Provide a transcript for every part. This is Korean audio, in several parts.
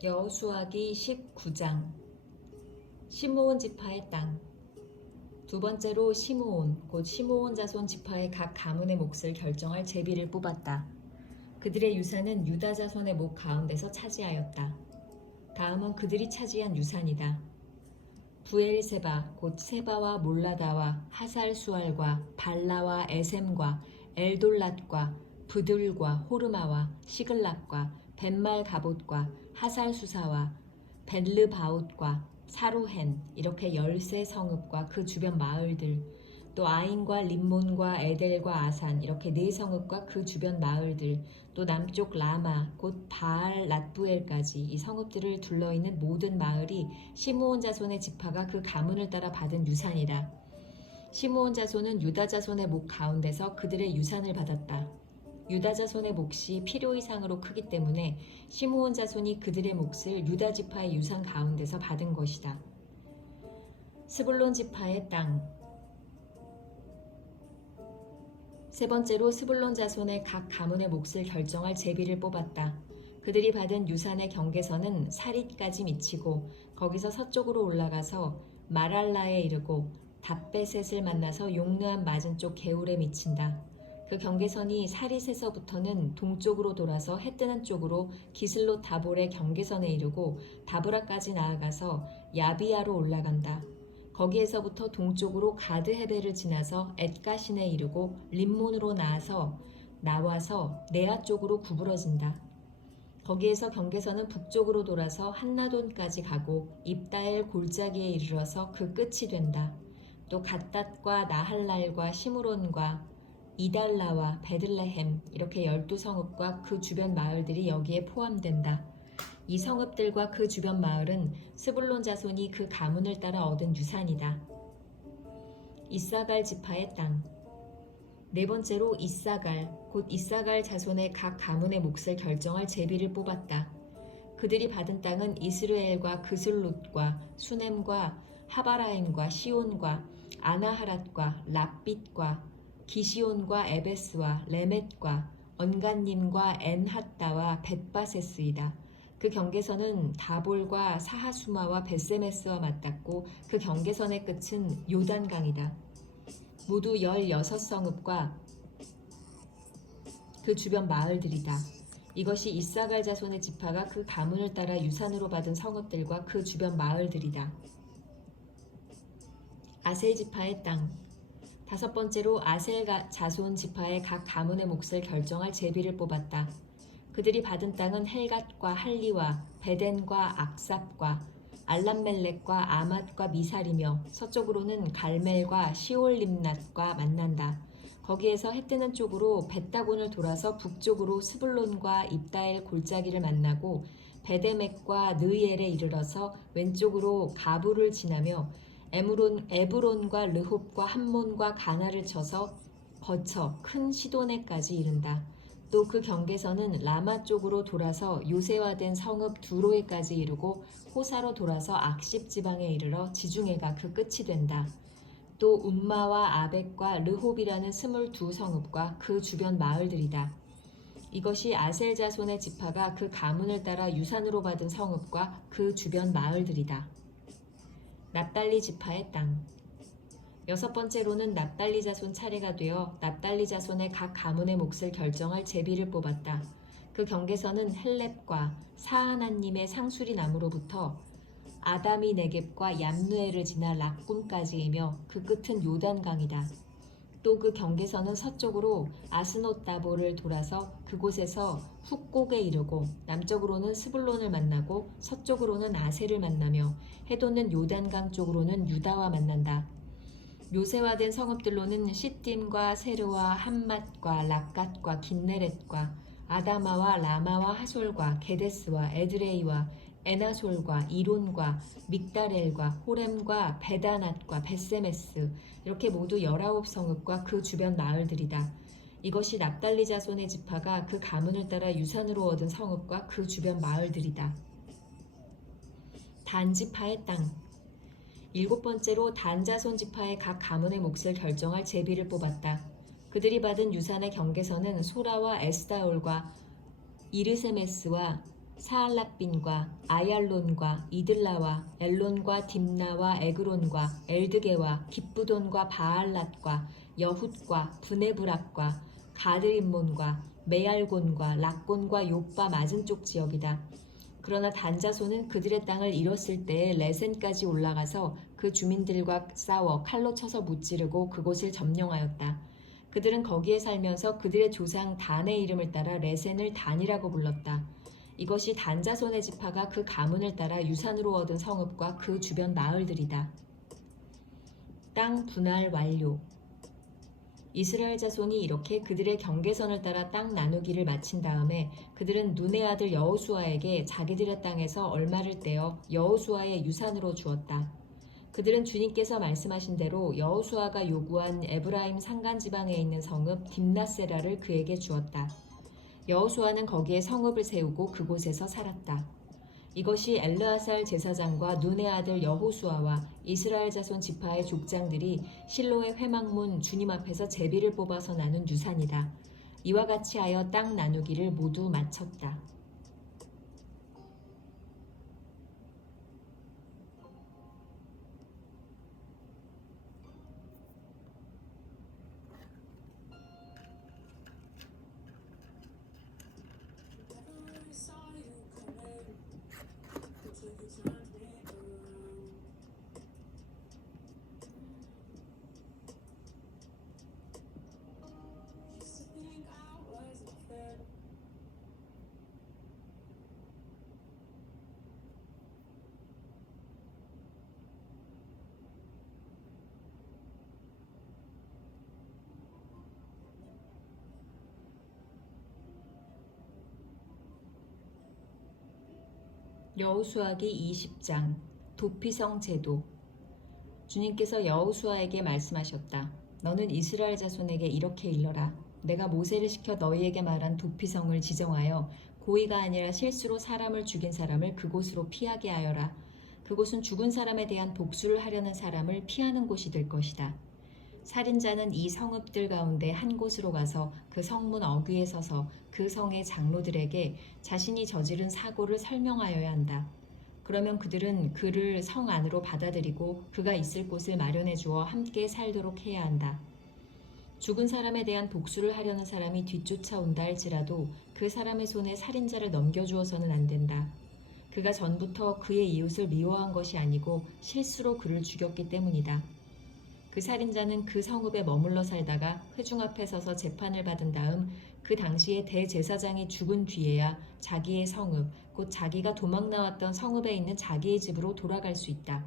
여호수아기 19장. 시므온 지파의 땅. 두 번째로 시므온 곧 시므온 자손 지파의 각 가문의 몫을 결정할 제비를 뽑았다. 그들의 유산은 유다 자손의 목 가운데서 차지하였다. 다음은 그들이 차지한 유산이다. 부엘세바 곧 세바와 몰라다와 하살수알과 발라와 에셈과 엘돌랏과 브들과 호르마와 시글락과 벤말 가봇과 하살수사와 벤르바웃과 사루헨, 이렇게 13성읍과 그 주변 마을들, 또 아인과 림몬과 에델과 아산, 이렇게 4성읍과 그 주변 마을들, 또 남쪽 라마 곧 바알 낫부엘까지 이 성읍들을 둘러있는 모든 마을이 시므온 자손의 지파가 그 가문을 따라 받은 유산이다. 시므온 자손은 유다 자손의 목 가운데서 그들의 유산을 받았다. 유다 자손의 몫이 필요 이상으로 크기 때문에 시므온 자손이 그들의 몫을 유다 지파의 유산 가운데서 받은 것이다. 스불론 지파의 땅. 세 번째로 스불론 자손의 각 가문의 몫을 결정할 제비를 뽑았다. 그들이 받은 유산의 경계선은 사릿까지 미치고 거기서 서쪽으로 올라가서 마랄라에 이르고 답베셋을 만나서 용르한 맞은쪽 게울에 미친다. 그 경계선이 사릿에서부터는 동쪽으로 돌아서 해뜨는 쪽으로 기슬롯 다볼의 경계선에 이르고 다브라까지 나아가서 야비야로 올라간다. 거기에서부터 동쪽으로 가드 헤벨을 지나서 엣가신에 이르고 림몬으로 나와서 네아 쪽으로 구부러진다. 거기에서 경계선은 북쪽으로 돌아서 한나돈까지 가고 입다엘 골짜기에 이르러서 그 끝이 된다. 또 갓닷과 나할랄과 시므론과 이달라와 베들레헴, 이렇게 12성읍과 그 주변 마을들이 여기에 포함된다. 이 성읍들과 그 주변 마을은 스불론 자손이 그 가문을 따라 얻은 유산이다. 이사갈 지파의 땅. 네 번째로 이사갈, 곧 이사갈 자손의 각 가문의 몫을 결정할 제비를 뽑았다. 그들이 받은 땅은 이스르엘과 그슬롯과 수넴과 하바라임과 시온과 아나하랏과 랍빗과 기시온과 에베스와 레멧과 언간님과 엔핫다와 벳바세스이다. 그 경계선은 다볼과 사하수마와 벳세메스와 맞닿고 그 경계선의 끝은 요단강이다. 모두 16성읍과 그 주변 마을들이다. 이것이 이사갈 자손의 지파가 그 가문을 따라 유산으로 받은 성읍들과 그 주변 마을들이다. 아셀 지파의 땅. 다섯 번째로 아셀 자손 지파의 각 가문의 몫을 결정할 제비를 뽑았다. 그들이 받은 땅은 헬갓과 할리와 베덴과 악삽과 알람멜렉과 아맛과 미살이며 서쪽으로는 갈멜과 시올림낫과 만난다. 거기에서 해뜨는 쪽으로 벳다곤을 돌아서 북쪽으로 스불론과 입다엘 골짜기를 만나고 베데멕과 느이엘에 이르러서 왼쪽으로 가부를 지나며 에브론과 르홉과 함몬과 가나를 거쳐 큰 시도네까지 이른다. 또 그 경계선은 라마 쪽으로 돌아서 요새화된 성읍 두로에까지 이르고 호사로 돌아서 악십 지방에 이르러 지중해가 그 끝이 된다. 또 움마와 아벡과 르홉이라는 22성읍과 그 주변 마을들이다. 이것이 아셀 자손의 지파가 그 가문을 따라 유산으로 받은 성읍과 그 주변 마을들이다. 납달리 지파의 땅. 여섯 번째로는 납달리 자손 차례가 되어 납달리 자손의 각 가문의 몫을 결정할 제비를 뽑았다. 그 경계선은 헬렙과 사하나님의 상수리 나무로부터 아다미 네겝과 얌누에를 지나 락꿈까지이며 그 끝은 요단강이다. 또 그 경계선은 서쪽으로 아스노다볼을 돌아서 그곳에서 훅곡에 이르고 남쪽으로는 스불론을 만나고 서쪽으로는 아셀을 만나며 해돋는 요단강 쪽으로는 유다와 만난다. 묘세화된 성읍들로는 시딤과 세르와 함맛과 락갓과 긴네렛과 아다마와 라마와 하솔과 게데스와 에드레이와 에나솔과 이론과 믹다렐과 호렘과 베다낫과 벳세메스, 이렇게 모두 19성읍과 그 주변 마을들이다. 이것이 납달리 자손의 지파가 그 가문을 따라 유산으로 얻은 성읍과 그 주변 마을들이다. 단 지파의 땅. 일곱 번째로 단 자손 지파의 각 가문의 몫을 결정할 제비를 뽑았다. 그들이 받은 유산의 경계선은 소라와 에스다올과 이르세메스와 사알랏빈과 아얄론과 이들라와 엘론과 딥나와 에그론과 엘드게와 깃부돈과 바알랏과 여훗과 브네브락과 가드림몬과 메알곤과 락곤과 욥바 맞은 쪽 지역이다. 그러나 단 자손은 그들의 땅을 잃었을 때에 레센까지 올라가서 그 주민들과 싸워 칼로 쳐서 무찌르고 그곳을 점령하였다. 그들은 거기에 살면서 그들의 조상 단의 이름을 따라 레센을 단이라고 불렀다. 이것이 단 자손의 지파가 그 가문을 따라 유산으로 얻은 성읍과 그 주변 마을들이다. 땅 분할 완료. 이스라엘 자손이 이렇게 그들의 경계선을 따라 땅 나누기를 마친 다음에 그들은 눈의 아들 여호수아에게 자기들의 땅에서 얼마를 떼어 여호수아의 유산으로 주었다. 그들은 주님께서 말씀하신 대로 여호수아가 요구한 에브라임 산간 지방에 있는 성읍 딥나세라를 그에게 주었다. 여호수아는 거기에 성읍을 세우고 그곳에서 살았다. 이것이 엘르아살 제사장과 눈의 아들 여호수아와 이스라엘 자손 지파의 족장들이 실로의 회막문 주님 앞에서 제비를 뽑아서 나눈 유산이다. 이와 같이 하여 땅 나누기를 모두 마쳤다. 여호수아기 20장 도피성 제도. 주님께서 여호수아에게 말씀하셨다. 너는 이스라엘 자손에게 이렇게 일러라. 내가 모세를 시켜 너희에게 말한 도피성을 지정하여 고의가 아니라 실수로 사람을 죽인 사람을 그곳으로 피하게 하여라. 그곳은 죽은 사람에 대한 복수를 하려는 사람을 피하는 곳이 될 것이다. 살인자는 이 성읍들 가운데 한 곳으로 가서 그 성문 어귀에 서서 그 성의 장로들에게 자신이 저지른 사고를 설명하여야 한다. 그러면 그들은 그를 성 안으로 받아들이고 그가 있을 곳을 마련해 주어 함께 살도록 해야 한다. 죽은 사람에 대한 복수를 하려는 사람이 뒤쫓아온다 할지라도 그 사람의 손에 살인자를 넘겨주어서는 안 된다. 그가 전부터 그의 이웃을 미워한 것이 아니고 실수로 그를 죽였기 때문이다. 그 살인자는 그 성읍에 머물러 살다가 회중 앞에 서서 재판을 받은 다음 그 당시에 대제사장이 죽은 뒤에야 자기의 성읍, 곧 자기가 도망 나왔던 성읍에 있는 자기의 집으로 돌아갈 수 있다.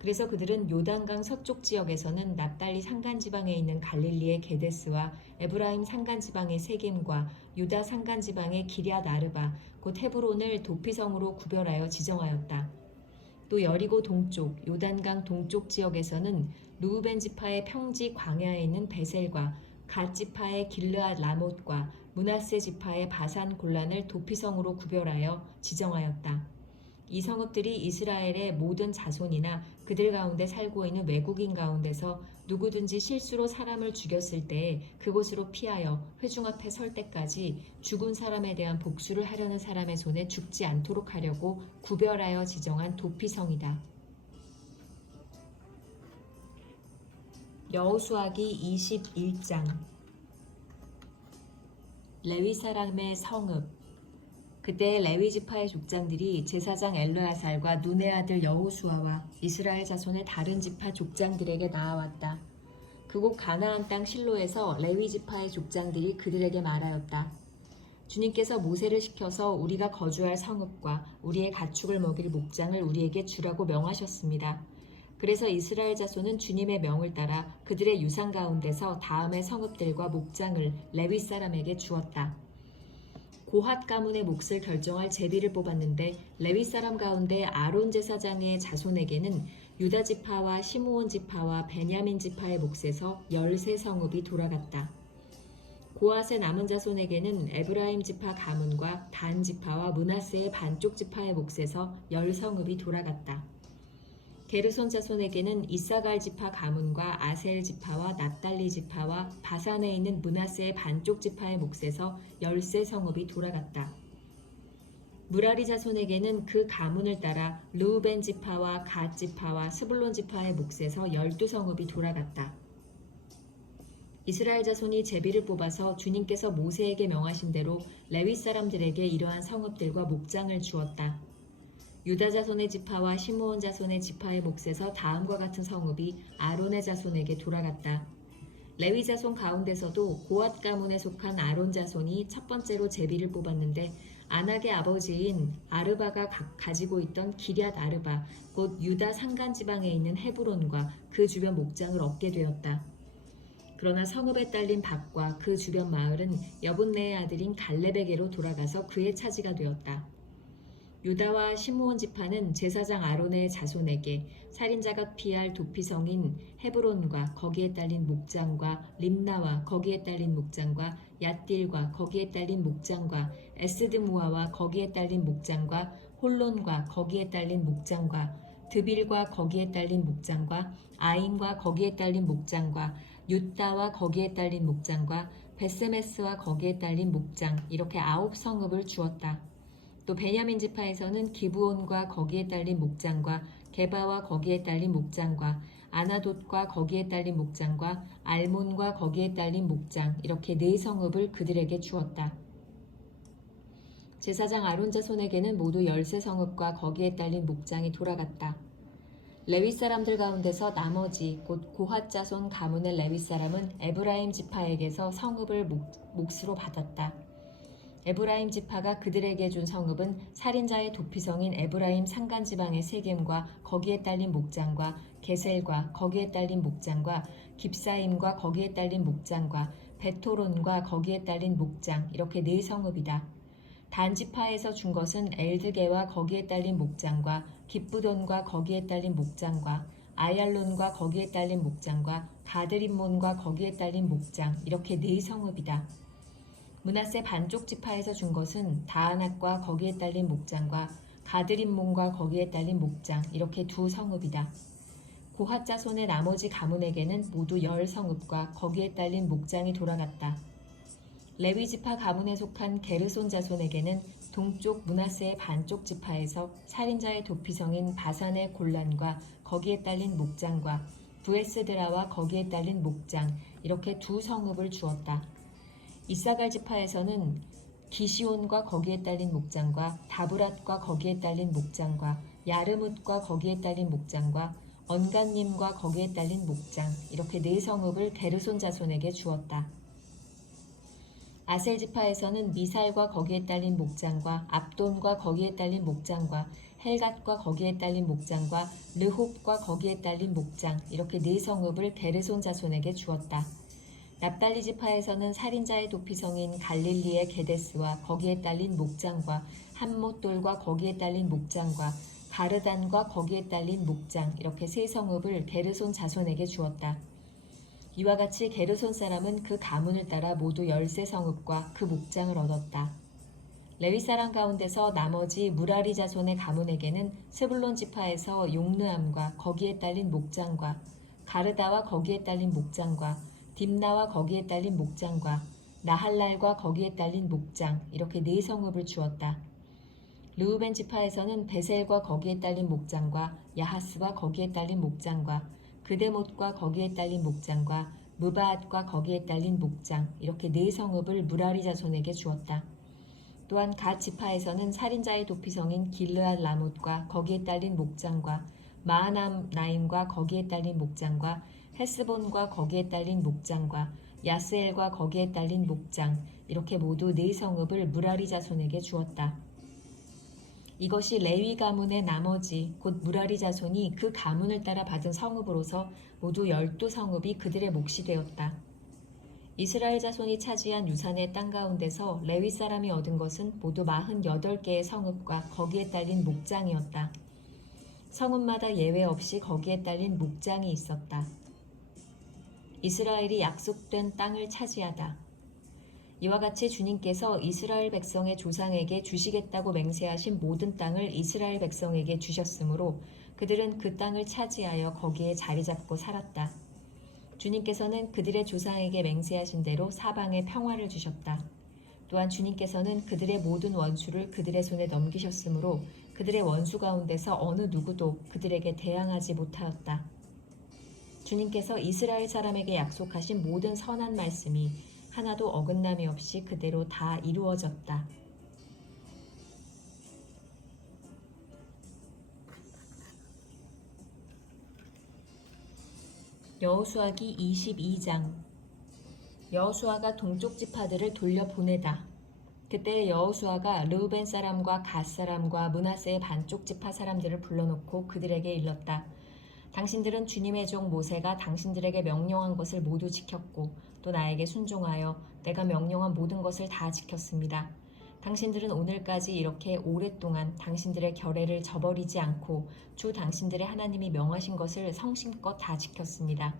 그래서 그들은 요단강 서쪽 지역에서는 납달리 산간지방에 있는 갈릴리의 게데스와 에브라임 산간지방의 세겜과 유다 산간지방의 기럇 아르바, 곧 헤브론을 도피성으로 구별하여 지정하였다. 또 여리고 동쪽, 요단강 동쪽 지역에서는 루우벤 지파의 평지 광야에 있는 베셀과 갓 지파의 길르앗 라못과 므낫세 지파의 바산 골란을 도피성으로 구별하여 지정하였다. 이 성읍들이 이스라엘의 모든 자손이나 그들 가운데 살고 있는 외국인 가운데서 누구든지 실수로 사람을 죽였을 때에 그곳으로 피하여 회중 앞에 설 때까지 죽은 사람에 대한 복수를 하려는 사람의 손에 죽지 않도록 하려고 구별하여 지정한 도피성이다. 여호수아기 21장. 레위 사람의 성읍. 그때 레위 지파의 족장들이 제사장 엘르아살과 눈의 아들 여호수아와 이스라엘 자손의 다른 지파 족장들에게 나아왔다. 그곳 가나안 땅 실로에서 레위 지파의 족장들이 그들에게 말하였다. 주님께서 모세를 시켜서 우리가 거주할 성읍과 우리의 가축을 먹일 목장을 우리에게 주라고 명하셨습니다. 그래서 이스라엘 자손은 주님의 명을 따라 그들의 유산 가운데서 다음의 성읍들과 목장을 레위 사람에게 주었다. 고핫 가문의 몫을 결정할 제비를 뽑았는데 레위 사람 가운데 아론 제사장의 자손에게는 유다 지파와 시므온 지파와 베냐민 지파의 몫에서 13성읍이 돌아갔다. 고핫의 남은 자손에게는 에브라임 지파 가문과 단 지파와 므낫세의 반쪽 지파의 몫에서 10성읍이 돌아갔다. 게르손 자손에게는 이사갈 지파 가문과 아셀 지파와 납달리 지파와 바산에 있는 므낫세의 반쪽 지파의 몫에서 13성읍이 돌아갔다. 무라리 자손에게는 그 가문을 따라 르우벤 지파와 갓 지파와 스불론 지파의 몫에서 12성읍이 돌아갔다. 이스라엘 자손이 제비를 뽑아서 주님께서 모세에게 명하신 대로 레위 사람들에게 이러한 성읍들과 목장을 주었다. 유다 자손의 지파와 시므온 자손의 지파의 몫에서 다음과 같은 성읍이 아론의 자손에게 돌아갔다. 레위 자손 가운데서도 고앗 가문에 속한 아론 자손이 첫 번째로 제비를 뽑았는데 아낙의 아버지인 아르바가 가지고 있던 기럇 아르바, 곧 유다 산간 지방에 있는 헤브론과 그 주변 목장을 얻게 되었다. 그러나 성읍에 딸린 밭과 그 주변 마을은 여분네의 아들인 갈렙에게로 돌아가서 그의 차지가 되었다. 유다와 시므온 지파는 제사장 아론의 자손에게 살인자가 피할 도피성인 헤브론과 거기에 딸린 목장과 림나와 거기에 딸린 목장과 얏딜과 거기에 딸린 목장과 에스드무아와 거기에 딸린 목장과 홀론과 거기에 딸린 목장과 드빌과 거기에 딸린 목장과 아인과 거기에 딸린 목장과 윳다와 거기에 딸린 목장과 베스메스와 거기에 딸린 목장, 이렇게 9성읍을 주었다. 또 베냐민 지파에서는 기브온과 거기에 딸린 목장과 게바와 거기에 딸린 목장과 아나돗과 거기에 딸린 목장과 알몬과 거기에 딸린 목장, 이렇게 4성읍을 그들에게 주었다. 제사장 아론 자손에게는 모두 13성읍과 거기에 딸린 목장이 돌아갔다. 레위 사람들 가운데서 나머지 곧 고핫 자손 가문의 레위 사람은 에브라임 지파에게서 성읍을 몫으로 받았다. 에브라임 지파가 그들에게 준 성읍은 살인자의 도피성인 에브라임 산간 지방의 세겜과 거기에 딸린 목장과 게셀과 거기에 딸린 목장과 깁사임과 거기에 딸린 목장과 베토론과 거기에 딸린 목장, 이렇게 4성읍이다. 단 지파에서 준 것은 엘드게와 거기에 딸린 목장과 깁부돈과 거기에 딸린 목장과 아얄론과 거기에 딸린 목장과 가드림몬과 거기에 딸린 목장, 이렇게 4성읍이다. 므낫세 반쪽 지파에서 준 것은 다아낙과 거기에 딸린 목장과 가드림몬과 거기에 딸린 목장, 이렇게 2성읍이다. 고핫 자손의 나머지 가문에게는 모두 10성읍과 거기에 딸린 목장이 돌아갔다. 레위 지파 가문에 속한 게르손 자손에게는 동쪽 므낫세의 반쪽 지파에서 살인자의 도피성인 바산의 골란과 거기에 딸린 목장과 부에스드라와 거기에 딸린 목장, 이렇게 2성읍을 주었다. 이사갈 지파에서는 기시온과 거기에 딸린 목장과 다브랏과 거기에 딸린 목장과 야르뭇과 거기에 딸린 목장과 언간님과 거기에 딸린 목장, 이렇게 4성읍을 게르손 자손에게 주었다. 아셀 지파에서는 미살과 거기에 딸린 목장과 압돈과 거기에 딸린 목장과 헬갓과 거기에 딸린 목장과 르홉과 거기에 딸린 목장, 이렇게 4성읍을 게르손 자손에게 주었다. 납달리 지파에서는 살인자의 도피성인 갈릴리의 게데스와 거기에 딸린 목장과 한못돌과 거기에 딸린 목장과 가르단과 거기에 딸린 목장, 이렇게 3성읍을 게르손 자손에게 주었다. 이와 같이 게르손 사람은 그 가문을 따라 모두 13성읍과 그 목장을 얻었다. 레위 사람 가운데서 나머지 무라리 자손의 가문에게는 스불론 지파에서 용르암과 거기에 딸린 목장과 가르다와 거기에 딸린 목장과 딥나와 거기에 딸린 목장과 나할랄과 거기에 딸린 목장, 이렇게 4성읍을 주었다. 르우벤 지파에서는 베셀과 거기에 딸린 목장과 야하스와 거기에 딸린 목장과 그데못과 거기에 딸린 목장과 무바앗과 거기에 딸린 목장, 이렇게 4성읍을 무라리 자손에게 주었다. 또한 갓 지파에서는 살인자의 도피성인 길르앗 라못과 거기에 딸린 목장과 마하남 나임과 거기에 딸린 목장과 헤스본과 거기에 딸린 목장과 야스엘과 거기에 딸린 목장, 이렇게 모두 4성읍을 무라리 자손에게 주었다. 이것이 레위 가문의 나머지 곧 무라리 자손이 그 가문을 따라 받은 성읍으로서 모두 12성읍이 그들의 몫이 되었다. 이스라엘 자손이 차지한 유산의 땅 가운데서 레위 사람이 얻은 것은 모두 48개의 성읍과 거기에 딸린 목장이었다. 성읍마다 예외 없이 거기에 딸린 목장이 있었다. 이스라엘이 약속된 땅을 차지하다. 이와 같이 주님께서 이스라엘 백성의 조상에게 주시겠다고 맹세하신 모든 땅을 이스라엘 백성에게 주셨으므로 그들은 그 땅을 차지하여 거기에 자리 잡고 살았다. 주님께서는 그들의 조상에게 맹세하신 대로 사방에 평화를 주셨다. 또한 주님께서는 그들의 모든 원수를 그들의 손에 넘기셨으므로 그들의 원수 가운데서 어느 누구도 그들에게 대항하지 못하였다. 주님께서 이스라엘 사람에게 약속하신 모든 선한 말씀이 하나도 어긋남이 없이 그대로 다 이루어졌다. 여호수아기 22장. 여호수아가 동쪽 지파들을 돌려보내다. 그때 여호수아가 르우벤 사람과 갓 사람과 므낫세의 반쪽 지파 사람들을 불러놓고 그들에게 일렀다. 당신들은 주님의 종 모세가 당신들에게 명령한 것을 모두 지켰고 또 나에게 순종하여 내가 명령한 모든 것을 다 지켰습니다. 당신들은 오늘까지 이렇게 오랫동안 당신들의 결례를 저버리지 않고 주 당신들의 하나님이 명하신 것을 성심껏 다 지켰습니다.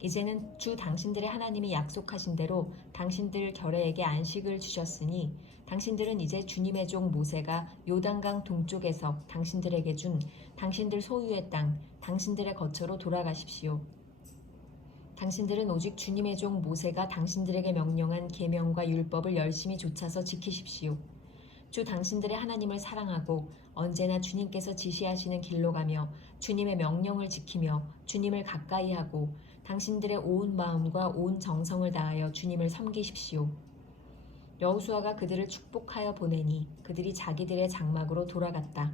이제는 주 당신들의 하나님이 약속하신 대로 당신들 결례에게 안식을 주셨으니 당신들은 이제 주님의 종 모세가 요단강 동쪽에서 당신들에게 준 당신들 소유의 땅, 당신들의 거처로 돌아가십시오. 당신들은 오직 주님의 종 모세가 당신들에게 명령한 계명과 율법을 열심히 좇아서 지키십시오. 주 당신들의 하나님을 사랑하고 언제나 주님께서 지시하시는 길로 가며 주님의 명령을 지키며 주님을 가까이 하고 당신들의 온 마음과 온 정성을 다하여 주님을 섬기십시오. 여호수아가 그들을 축복하여 보내니 그들이 자기들의 장막으로 돌아갔다.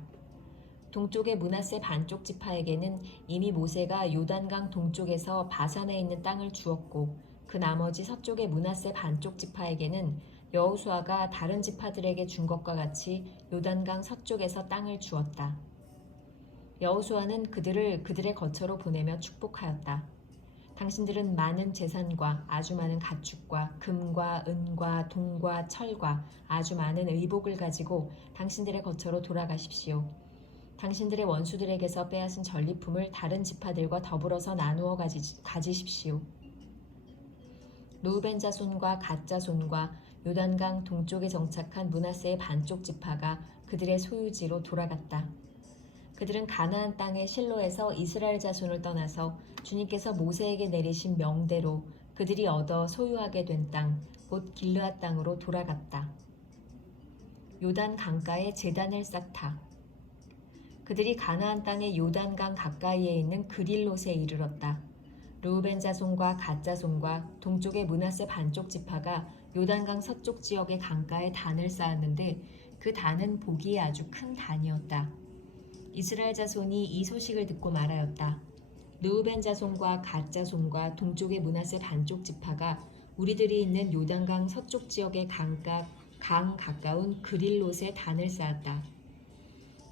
동쪽의 므낫세 반쪽 지파에게는 이미 모세가 요단강 동쪽에서 바산에 있는 땅을 주었고 그 나머지 서쪽의 므낫세 반쪽 지파에게는 여호수아가 다른 지파들에게 준 것과 같이 요단강 서쪽에서 땅을 주었다. 여호수아는 그들을 그들의 거처로 보내며 축복하였다. 당신들은 많은 재산과 아주 많은 가축과 금과 은과 동과 철과 아주 많은 의복을 가지고 당신들의 거처로 돌아가십시오. 당신들의 원수들에게서 빼앗은 전리품을 다른 지파들과 더불어서 나누어 가지십시오. 르우벤 자손과 갓 자손과 요단강 동쪽에 정착한 므낫세의 반쪽 지파가 그들의 소유지로 돌아갔다. 그들은 가나안 땅의 실로에서 이스라엘 자손을 떠나서 주님께서 모세에게 내리신 명대로 그들이 얻어 소유하게 된 땅, 곧 길르앗 땅으로 돌아갔다. 요단 강가에 제단을 쌓다. 그들이 가나안 땅의 요단강 가까이에 있는 그릴롯에 이르렀다. 르우벤 자손과 갓 자손과 동쪽의 므낫세 반쪽 지파가 요단강 서쪽 지역의 강가에 단을 쌓았는데 그 단은 보기에 아주 큰 단이었다. 이스라엘 자손이 이 소식을 듣고 말하였다. 르우벤 자손과 갓 자손과 동쪽의 므낫세 반쪽 지파가 우리들이 있는 요단강 서쪽 지역의 강 가까운 그릴롯에 단을 쌓았다.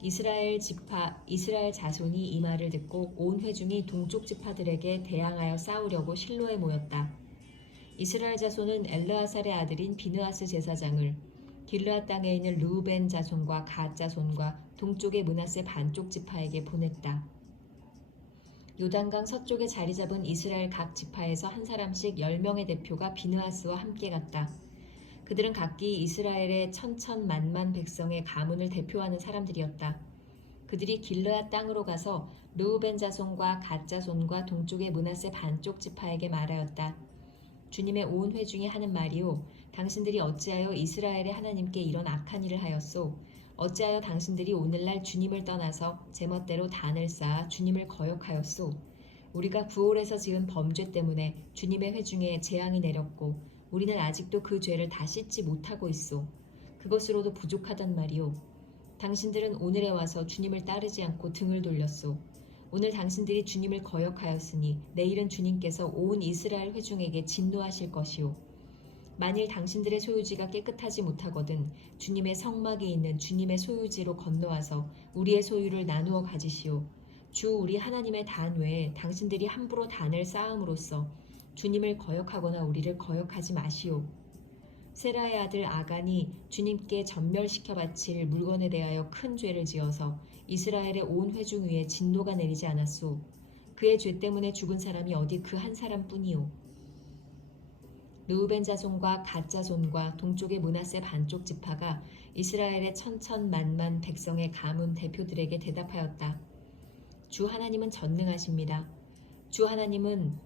이스라엘 자손이 이 말을 듣고 온 회중이 동쪽 지파들에게 대항하여 싸우려고 실로에 모였다. 이스라엘 자손은 엘르아살의 아들인 비느하스 제사장을 길르앗 땅에 있는 르우벤 자손과 갓 자손과 동쪽의 므낫세 반쪽 지파에게 보냈다. 요단강 서쪽에 자리 잡은 이스라엘 각 지파에서 한 사람씩 10명의 대표가 비느하스와 함께 갔다. 그들은 각기 이스라엘의 천천만만 백성의 가문을 대표하는 사람들이었다. 그들이 길르앗 땅으로 가서 르우벤 자손과 갓 자손과 동쪽의 므낫세 반쪽 지파에게 말하였다. 주님의 온 회중이 하는 말이요, 당신들이 어찌하여 이스라엘의 하나님께 이런 악한 일을 하였소? 어찌하여 당신들이 오늘날 주님을 떠나서 제멋대로 단을 쌓아 주님을 거역하였소? 우리가 구홀에서 지은 범죄 때문에 주님의 회중에 재앙이 내렸고 우리는 아직도 그 죄를 다 씻지 못하고 있소. 그것으로도 부족하단 말이오. 당신들은 오늘에 와서 주님을 따르지 않고 등을 돌렸소. 오늘 당신들이 주님을 거역하였으니 내일은 주님께서 온 이스라엘 회중에게 진노하실 것이오. 만일 당신들의 소유지가 깨끗하지 못하거든 주님의 성막이 있는 주님의 소유지로 건너와서 우리의 소유를 나누어 가지시오. 주 우리 하나님의 단 외에 당신들이 함부로 단을 쌓음으로써 주님을 거역하거나 우리를 거역하지 마시오. 세라의 아들 아간이 주님께 전멸시켜 바칠 물건에 대하여 큰 죄를 지어서 이스라엘의 온 회중 위에 진노가 내리지 않았소. 그의 죄 때문에 죽은 사람이 어디 그 한 사람뿐이오. 르우벤 자손과 갓 자손과 동쪽의 므낫세 반쪽 지파가 이스라엘의 천천만만 백성의 가문 대표들에게 대답하였다. 주 하나님은 전능하십니다. 주 하나님은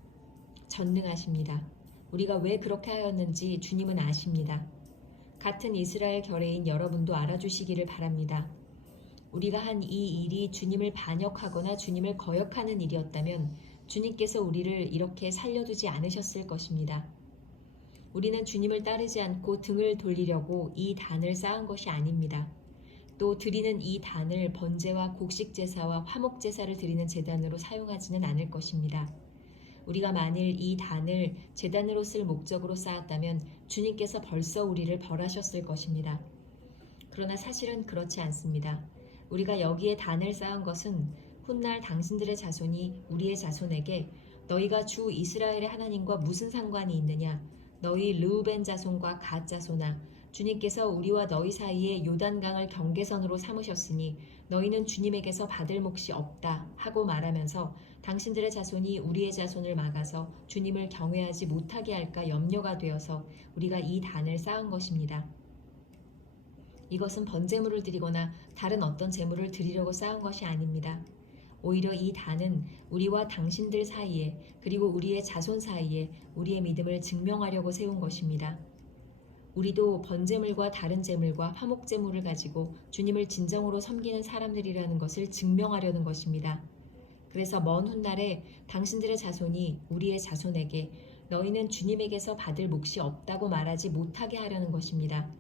전능하십니다. 우리가 왜 그렇게 하였는지 주님은 아십니다. 같은 이스라엘 결의인 여러분도 알아주시기를 바랍니다. 우리가 한 이 일이 주님을 반역하거나 주님을 거역하는 일이었다면 주님께서 우리를 이렇게 살려두지 않으셨을 것입니다. 우리는 주님을 따르지 않고 등을 돌리려고 이 단을 쌓은 것이 아닙니다. 또 드리는 이 단을 번제와 곡식 제사와 화목 제사를 드리는 제단으로 사용하지는 않을 것입니다. 우리가 만일 이 단을 제단으로 쓸 목적으로 쌓았다면 주님께서 벌써 우리를 벌하셨을 것입니다. 그러나 사실은 그렇지 않습니다. 우리가 여기에 단을 쌓은 것은 훗날 당신들의 자손이 우리의 자손에게 너희가 주 이스라엘의 하나님과 무슨 상관이 있느냐? 너희 르우벤 자손과 갓 자손아, 주님께서 우리와 너희 사이에 요단강을 경계선으로 삼으셨으니 너희는 주님에게서 받을 몫이 없다 하고 말하면서 당신들의 자손이 우리의 자손을 막아서 주님을 경외하지 못하게 할까 염려가 되어서 우리가 이 단을 쌓은 것입니다. 이것은 번제물을 드리거나 다른 어떤 제물을 드리려고 쌓은 것이 아닙니다. 오히려 이 단은 우리와 당신들 사이에 그리고 우리의 자손 사이에 우리의 믿음을 증명하려고 세운 것입니다. 우리도 번제물과 다른 제물과 화목제물을 가지고 주님을 진정으로 섬기는 사람들이라는 것을 증명하려는 것입니다. 그래서 먼 훗날에 당신들의 자손이 우리의 자손에게 너희는 주님에게서 받을 몫이 없다고 말하지 못하게 하려는 것입니다.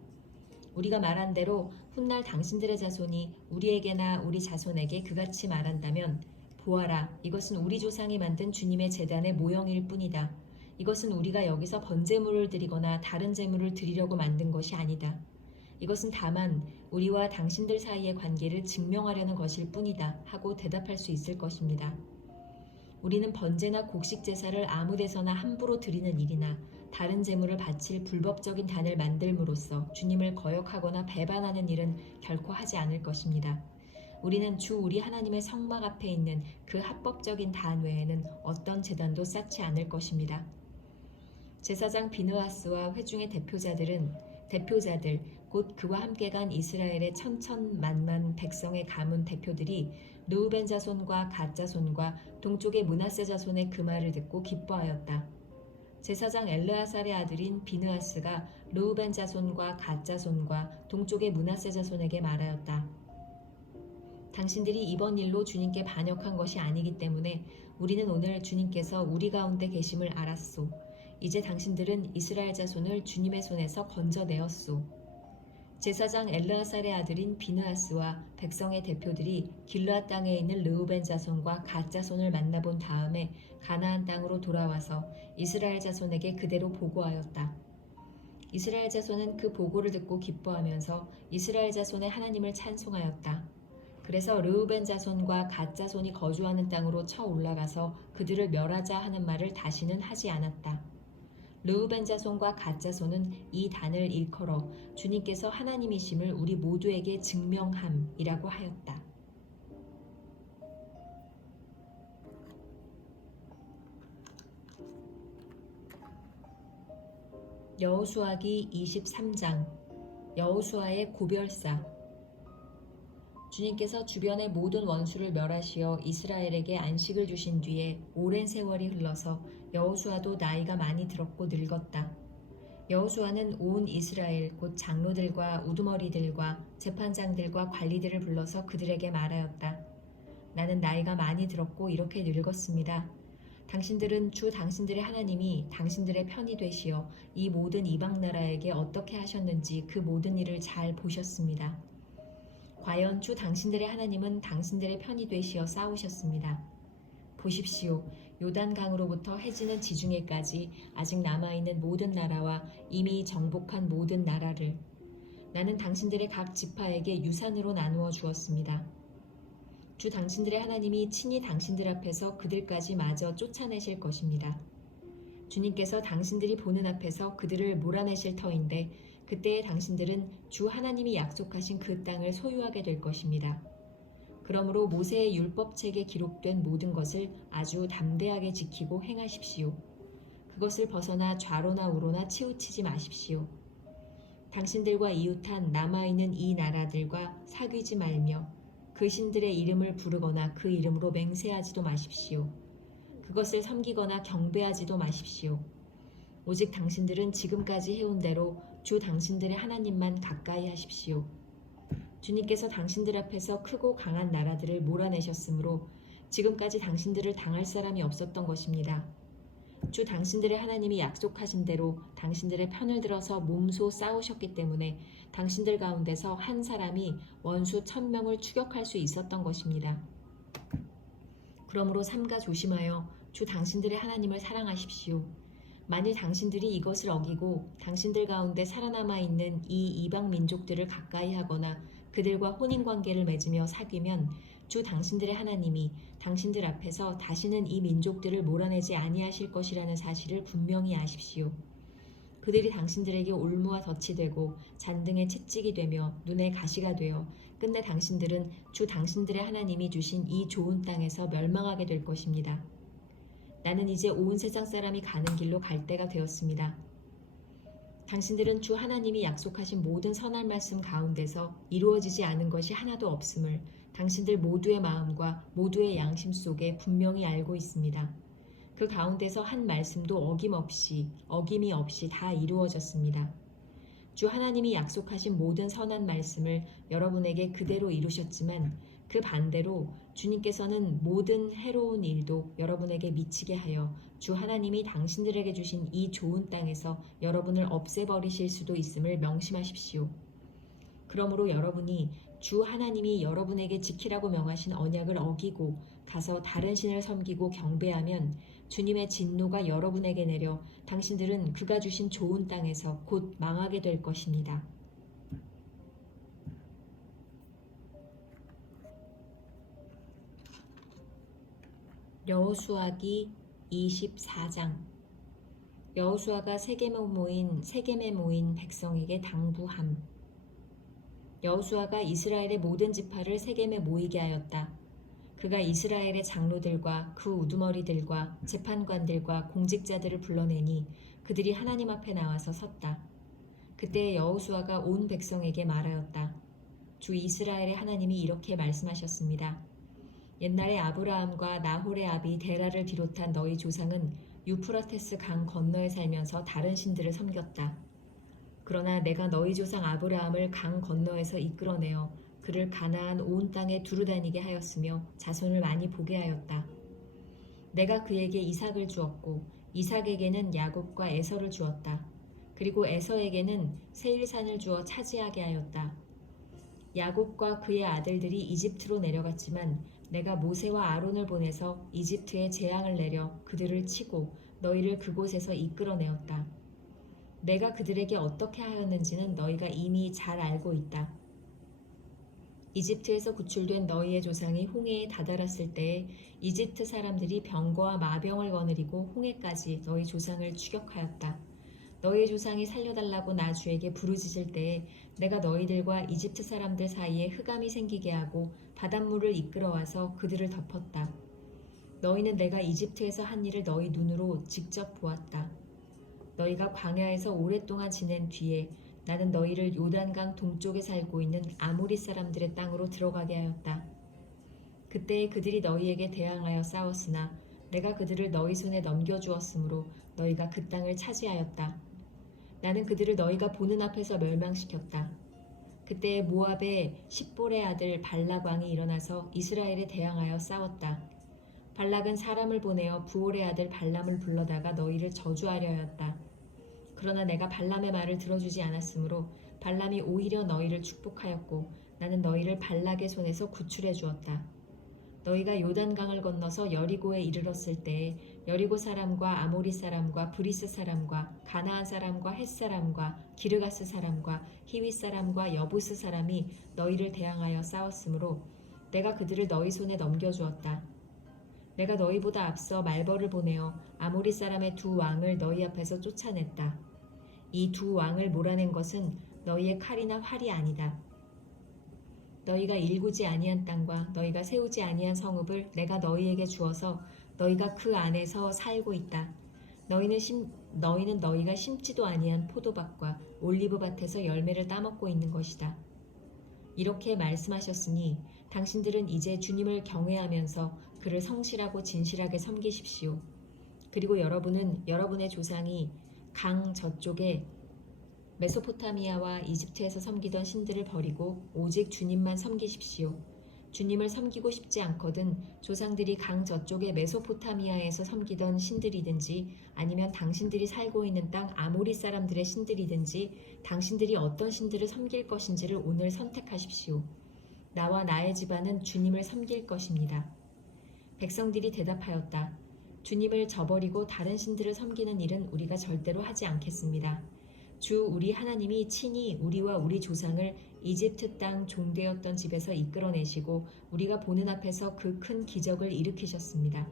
우리가 말한 대로 훗날 당신들의 자손이 우리에게나 우리 자손에게 그같이 말한다면 보아라, 이것은 우리 조상이 만든 주님의 제단의 모형일 뿐이다. 이것은 우리가 여기서 번제물을 드리거나 다른 제물을 드리려고 만든 것이 아니다. 이것은 다만 우리와 당신들 사이의 관계를 증명하려는 것일 뿐이다 하고 대답할 수 있을 것입니다. 우리는 번제나 곡식 제사를 아무 데서나 함부로 드리는 일이나 다른 제물을 바칠 불법적인 단을 만들므로써 주님을 거역하거나 배반하는 일은 결코 하지 않을 것입니다. 우리는 주 우리 하나님의 성막 앞에 있는 그 합법적인 단 외에는 어떤 제단도 쌓지 않을 것입니다. 제사장 비느하스와 회중의 대표자들 곧 그와 함께 간 이스라엘의 천천만만 백성의 가문 대표들이 르우벤 자손과 갓 자손과 동쪽의 므낫세 자손의 그 말을 듣고 기뻐하였다. 제사장 엘르아살의 아들인 비느하스가 르우벤 자손과 갓 자손과 동쪽의 므낫세 자손에게 말하였다. 당신들이 이번 일로 주님께 반역한 것이 아니기 때문에 우리는 오늘 주님께서 우리 가운데 계심을 알았소. 이제 당신들은 이스라엘 자손을 주님의 손에서 건져내었소. 제사장 엘르아살의 아들인 비느하스와 백성의 대표들이 길르앗 땅에 있는 르우벤 자손과 갓 자손을 만나본 다음에 가나안 땅으로 돌아와서 이스라엘 자손에게 그대로 보고하였다. 이스라엘 자손은 그 보고를 듣고 기뻐하면서 이스라엘 자손의 하나님을 찬송하였다. 그래서 르우벤 자손과 갓 자손이 거주하는 땅으로 쳐 올라가서 그들을 멸하자 하는 말을 다시는 하지 않았다. 르우벤 자손과 갓 자손은 이 단을 일컬어 주님께서 하나님이심을 우리 모두에게 증명함이라고 하였다. 여호수아기 23장 여호수아의 고별사. 주님께서 주변의 모든 원수를 멸하시어 이스라엘에게 안식을 주신 뒤에 오랜 세월이 흘러서 여호수아도 나이가 많이 들었고 늙었다. 여호수아는 온 이스라엘 곧 장로들과 우두머리들과 재판장들과 관리들을 불러서 그들에게 말하였다. 나는 나이가 많이 들었고 이렇게 늙었습니다. 당신들은 주 당신들의 하나님이 당신들의 편이 되시어 이 모든 이방 나라에게 어떻게 하셨는지 그 모든 일을 잘 보셨습니다. 과연 주 당신들의 하나님은 당신들의 편이 되시어 싸우셨습니다. 보십시오. 요단강으로부터 해지는 지중해까지 아직 남아있는 모든 나라와 이미 정복한 모든 나라를 나는 당신들의 각 지파에게 유산으로 나누어 주었습니다. 주 당신들의 하나님이 친히 당신들 앞에서 그들까지 마저 쫓아내실 것입니다. 주님께서 당신들이 보는 앞에서 그들을 몰아내실 터인데 그때의 당신들은 주 하나님이 약속하신 그 땅을 소유하게 될 것입니다. 그러므로 모세의 율법책에 기록된 모든 것을 아주 담대하게 지키고 행하십시오. 그것을 벗어나 좌로나 우로나 치우치지 마십시오. 당신들과 이웃한 남아있는 이 나라들과 사귀지 말며 그 신들의 이름을 부르거나 그 이름으로 맹세하지도 마십시오. 그것을 섬기거나 경배하지도 마십시오. 오직 당신들은 지금까지 해온 대로 주 당신들의 하나님만 가까이 하십시오. 주님께서 당신들 앞에서 크고 강한 나라들을 몰아내셨으므로 지금까지 당신들을 당할 사람이 없었던 것입니다. 주 당신들의 하나님이 약속하신 대로 당신들의 편을 들어서 몸소 싸우셨기 때문에 당신들 가운데서 한 사람이 원수 1000명을 추격할 수 있었던 것입니다. 그러므로 삼가 조심하여 주 당신들의 하나님을 사랑하십시오. 만일 당신들이 이것을 어기고 당신들 가운데 살아남아 있는 이 이방 민족들을 가까이 하거나 그들과 혼인관계를 맺으며 사귀면 주 당신들의 하나님이 당신들 앞에서 다시는 이 민족들을 몰아내지 아니하실 것이라는 사실을 분명히 아십시오. 그들이 당신들에게 올무와 덫이 되고 잔등의 채찍이 되며 눈의 가시가 되어 끝내 당신들은 주 당신들의 하나님이 주신 이 좋은 땅에서 멸망하게 될 것입니다. 나는 이제 온 세상 사람이 가는 길로 갈 때가 되었습니다. 당신들은 주 하나님이 약속하신 모든 선한 말씀 가운데서 이루어지지 않은 것이 하나도 없음을 당신들 모두의 마음과 모두의 양심 속에 분명히 알고 있습니다. 그 가운데서 한 말씀도 어김이 없이 다 이루어졌습니다. 주 하나님이 약속하신 모든 선한 말씀을 여러분에게 그대로 이루셨지만 그 반대로 주님께서는 모든 해로운 일도 여러분에게 미치게 하여 주 하나님이 당신들에게 주신 이 좋은 땅에서 여러분을 없애버리실 수도 있음을 명심하십시오. 그러므로 여러분이 주 하나님이 여러분에게 지키라고 명하신 언약을 어기고 가서 다른 신을 섬기고 경배하면 주님의 진노가 여러분에게 내려 당신들은 그가 주신 좋은 땅에서 곧 망하게 될 것입니다. 여호수아기 24장. 여호수아가 세겜에 모인 백성에게 당부함. 여호수아가 이스라엘의 모든 지파를 세겜에 모이게 하였다. 그가 이스라엘의 장로들과 그 우두머리들과 재판관들과 공직자들을 불러내니 그들이 하나님 앞에 나와서 섰다. 그때 여호수아가 온 백성에게 말하였다. 주 이스라엘의 하나님이 이렇게 말씀하셨습니다. 옛날에 아브라함과 나홀의 아비 데라를 비롯한 너희 조상은 유프라테스 강 건너에 살면서 다른 신들을 섬겼다. 그러나 내가 너희 조상 아브라함을 강 건너에서 이끌어내어 그를 가나안 온 땅에 두루다니게 하였으며 자손을 많이 보게 하였다. 내가 그에게 이삭을 주었고 이삭에게는 야곱과 에서를 주었다. 그리고 에서에게는 세일산을 주어 차지하게 하였다. 야곱과 그의 아들들이 이집트로 내려갔지만 내가 모세와 아론을 보내서 이집트에 재앙을 내려 그들을 치고 너희를 그곳에서 이끌어내었다. 내가 그들에게 어떻게 하였는지는 너희가 이미 잘 알고 있다. 이집트에서 구출된 너희의 조상이 홍해에 다다랐을 때에 이집트 사람들이 병거와 마병을 거느리고 홍해까지 너희 조상을 추격하였다. 너희의 조상이 살려달라고 나 주에게 부르짖을 때에 내가 너희들과 이집트 사람들 사이에 흑암이 생기게 하고 바닷물을 이끌어와서 그들을 덮었다. 너희는 내가 이집트에서 한 일을 너희 눈으로 직접 보았다. 너희가 광야에서 오랫동안 지낸 뒤에 나는 너희를 요단강 동쪽에 살고 있는 아모리 사람들의 땅으로 들어가게 하였다. 그때 그들이 너희에게 대항하여 싸웠으나 내가 그들을 너희 손에 넘겨주었으므로 너희가 그 땅을 차지하였다. 나는 그들을 너희가 보는 앞에서 멸망시켰다. 그때 모압의 십볼의 아들 발락 왕이 일어나서 이스라엘에 대항하여 싸웠다. 발락은 사람을 보내어 부올의 아들 발람을 불러다가 너희를 저주하려 하였다. 그러나 내가 발람의 말을 들어주지 않았으므로 발람이 오히려 너희를 축복하였고 나는 너희를 발락의 손에서 구출해 주었다. 너희가 요단강을 건너서 여리고에 이르렀을 때에 여리고 사람과 아모리 사람과 브리스 사람과 가나안 사람과 헷 사람과 기르가스 사람과 히윗 사람과 여부스 사람이 너희를 대항하여 싸웠으므로 내가 그들을 너희 손에 넘겨주었다. 내가 너희보다 앞서 말벌을 보내어 아모리 사람의 두 왕을 너희 앞에서 쫓아냈다. 이 두 왕을 몰아낸 것은 너희의 칼이나 활이 아니다. 너희가 일구지 아니한 땅과 너희가 세우지 아니한 성읍을 내가 너희에게 주어서 너희가 그 안에서 살고 있다. 너희는 너희가 심지도 아니한 포도밭과 올리브밭에서 열매를 따먹고 있는 것이다. 이렇게 말씀하셨으니 당신들은 이제 주님을 경외하면서 그를 성실하고 진실하게 섬기십시오. 그리고 여러분은 여러분의 조상이 강 저쪽에 메소포타미아와 이집트에서 섬기던 신들을 버리고 오직 주님만 섬기십시오. 주님을 섬기고 싶지 않거든 조상들이 강 저쪽의 메소포타미아에서 섬기던 신들이든지 아니면 당신들이 살고 있는 땅 아모리 사람들의 신들이든지 당신들이 어떤 신들을 섬길 것인지를 오늘 선택하십시오. 나와 나의 집안은 주님을 섬길 것입니다. 백성들이 대답하였다. 주님을 저버리고 다른 신들을 섬기는 일은 우리가 절대로 하지 않겠습니다. 주 우리 하나님이 친히 우리와 우리 조상을 이집트 땅 종되었던 집에서 이끌어내시고 우리가 보는 앞에서 그 큰 기적을 일으키셨습니다.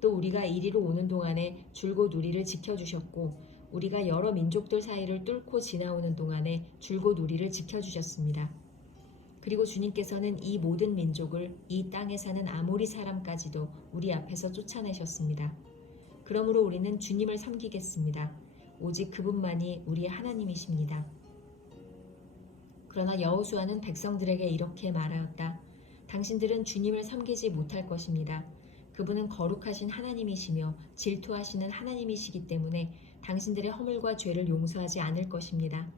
또 우리가 이리로 오는 동안에 줄곧 우리를 지켜주셨고 우리가 여러 민족들 사이를 뚫고 지나오는 동안에 줄곧 우리를 지켜주셨습니다. 그리고 주님께서는 이 모든 민족을 이 땅에 사는 아모리 사람까지도 우리 앞에서 쫓아내셨습니다. 그러므로 우리는 주님을 섬기겠습니다. 오직 그분만이 우리의 하나님이십니다. 그러나 여호수아는 백성들에게 이렇게 말하였다. 당신들은 주님을 섬기지 못할 것입니다. 그분은 거룩하신 하나님이시며 질투하시는 하나님이시기 때문에 당신들의 허물과 죄를 용서하지 않을 것입니다.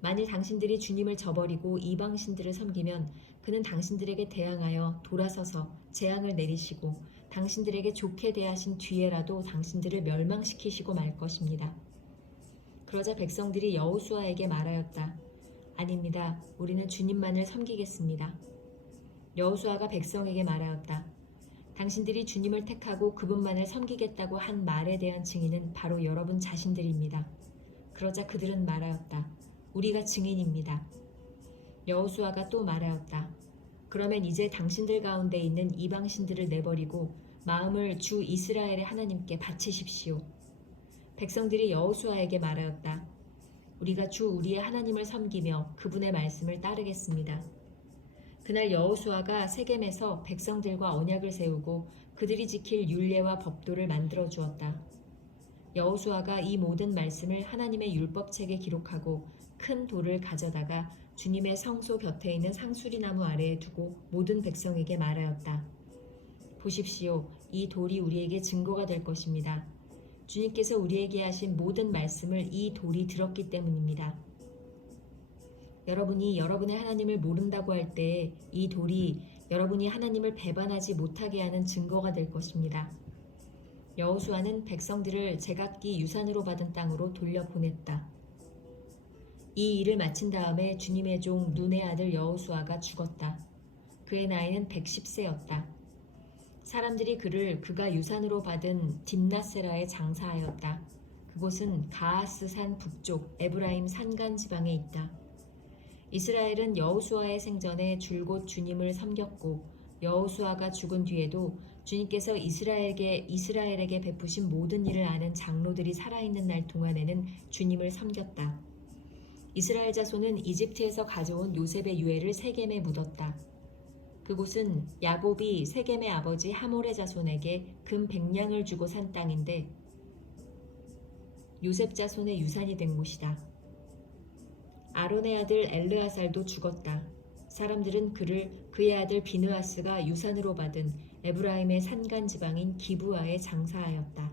만일 당신들이 주님을 저버리고 이방 신들을 섬기면 그는 당신들에게 대항하여 돌아서서 재앙을 내리시고 당신들에게 좋게 대하신 뒤에라도 당신들을 멸망시키시고 말 것입니다. 그러자 백성들이 여호수아에게 말하였다. 아닙니다. 우리는 주님만을 섬기겠습니다. 여호수아가 백성에게 말하였다. 당신들이 주님을 택하고 그분만을 섬기겠다고 한 말에 대한 증인은 바로 여러분 자신들입니다. 그러자 그들은 말하였다. 우리가 증인입니다. 여호수아가 또 말하였다. 그러면 이제 당신들 가운데 있는 이방신들을 내버리고 마음을 주 이스라엘의 하나님께 바치십시오. 백성들이 여호수아에게 말하였다. 우리가 주 우리의 하나님을 섬기며 그분의 말씀을 따르겠습니다. 그날 여호수아가 세겜에서 백성들과 언약을 세우고 그들이 지킬 율례와 법도를 만들어 주었다. 여호수아가 이 모든 말씀을 하나님의 율법책에 기록하고 큰 돌을 가져다가 주님의 성소 곁에 있는 상수리나무 아래에 두고 모든 백성에게 말하였다. 보십시오. 이 돌이 우리에게 증거가 될 것입니다. 주님께서 우리에게 하신 모든 말씀을 이 돌이 들었기 때문입니다. 여러분이 여러분의 하나님을 모른다고 할 때 이 돌이 여러분이 하나님을 배반하지 못하게 하는 증거가 될 것입니다. 여호수아는 백성들을 제각기 유산으로 받은 땅으로 돌려보냈다. 이 일을 마친 다음에 주님의 종 눈의 아들 여호수아가 죽었다. 그의 나이는 110세였다. 사람들이 그를 그가 유산으로 받은 딥나세라에 장사하였다. 그곳은 가하스 산 북쪽 에브라임 산간 지방에 있다. 이스라엘은 여호수아의 생전에 줄곧 주님을 섬겼고 여호수아가 죽은 뒤에도 주님께서 이스라엘에게 베푸신 모든 일을 아는 장로들이 살아있는 날 동안에는 주님을 섬겼다. 이스라엘 자손은 이집트에서 가져온 요셉의 유해를 세겜에 묻었다. 그곳은 야곱이 세겜의 아버지 하몰의 자손에게 금 100냥을 주고 산 땅인데 요셉 자손의 유산이 된 곳이다. 아론의 아들 엘르아살도 죽었다. 사람들은 그를 그의 아들 비느하스가 유산으로 받은 에브라임의 산간 지방인 기브아에 장사하였다.